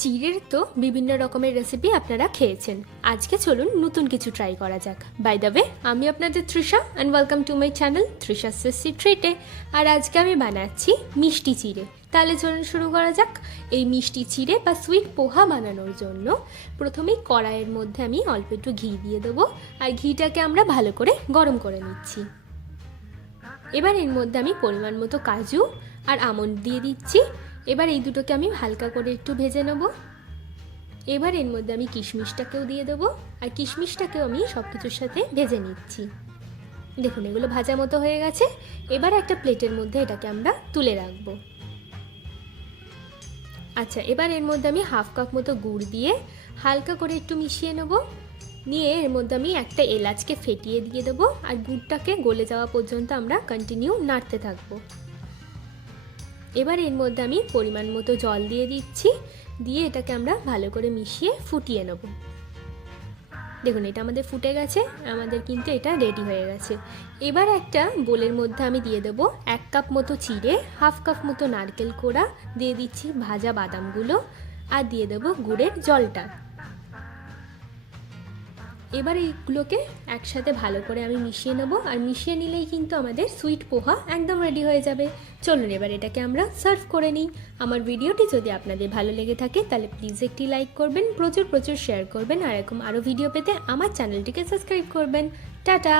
চিড়ের তো বিভিন্ন রকমের রেসিপি আপনারা খেয়েছেন। আজকে চলুন নতুন কিছু ট্রাই করা যাক। বাই দ্য ওয়ে, আমি আপনাদের Trisha and welcome to my channel Trisha সিসি ট্রিটে। আর আজকে আমি বানাচ্ছি মিষ্টি চিড়ে। তাহলে চলুন শুরু করা যাক। এই মিষ্টি চিড়ে বা সুইট পোহা বানানোর জন্য প্রথমেই কড়াইয়ের মধ্যে আমি অল্প একটু ঘি দিয়ে দেবো, আর ঘিটাকে আমরা ভালো করে গরম করে নিচ্ছি। এবার এর মধ্যে আমি পরিমাণ মতো কাজু আর আমন্ড দিয়ে দিচ্ছি। এবার এই দুটোকে আমি হালকা করে একটু ভেজে নেব। এবার এর মধ্যে আমি কিশমিশটাকেও দিয়ে দেবো, আর কিশমিশটাকেও আমি সব কিছুর সাথে ভেজে নিচ্ছি। দেখুন এগুলো ভাজা মতো হয়ে গেছে। এবার একটা প্লেটের মধ্যে এটাকে আমরা তুলে রাখবো। আচ্ছা, এবার এর মধ্যে আমি হাফ কাপ মতো গুড় দিয়ে হালকা করে একটু মিশিয়ে নেব। নিয়ে এর মধ্যে আমি একটা এলাচকে ফেটিয়ে দিয়ে দেবো, আর গুড়টাকে গলে যাওয়া পর্যন্ত আমরা কন্টিনিউ নাড়তে থাকবো। এবার এর মধ্যে আমি পরিমাণ মতো জল দিয়ে দিচ্ছি, দিয়ে এটাকে আমরা ভালো করে মিশিয়ে ফুটিয়ে নেব। দেখুন এটা আমাদের ফুটে গেছে, আমাদের কিন্তু এটা রেডি হয়ে গেছে। এবার একটা বোলের মধ্যে আমি দিয়ে দেবো 1 কাপ মতো চিড়ে, হাফ কাপ মতো নারকেল কোড়া, দিয়ে দিচ্ছি ভাজা বাদামগুলো, আর দিয়ে দেবো গুড়ের জলটা। এবার এইগুলোকে একসাথে ভালো করে আমি মিশিয়ে নেব, আর মিশিয়ে নিলেই কিন্তু আমাদের সুইট পোহা একদম রেডি হয়ে যাবে। চলুন এবার এটাকে আমরা সার্ভ করে নিই। আমার ভিডিওটি যদি আপনাদের ভালো লেগে থাকে তাহলে প্লিজ একটি লাইক করবেন, প্রচুর শেয়ার করবেন, আর এরকম আরও ভিডিও পেতে আমার চ্যানেলটিকে সাবস্ক্রাইব করবেন। টাটা।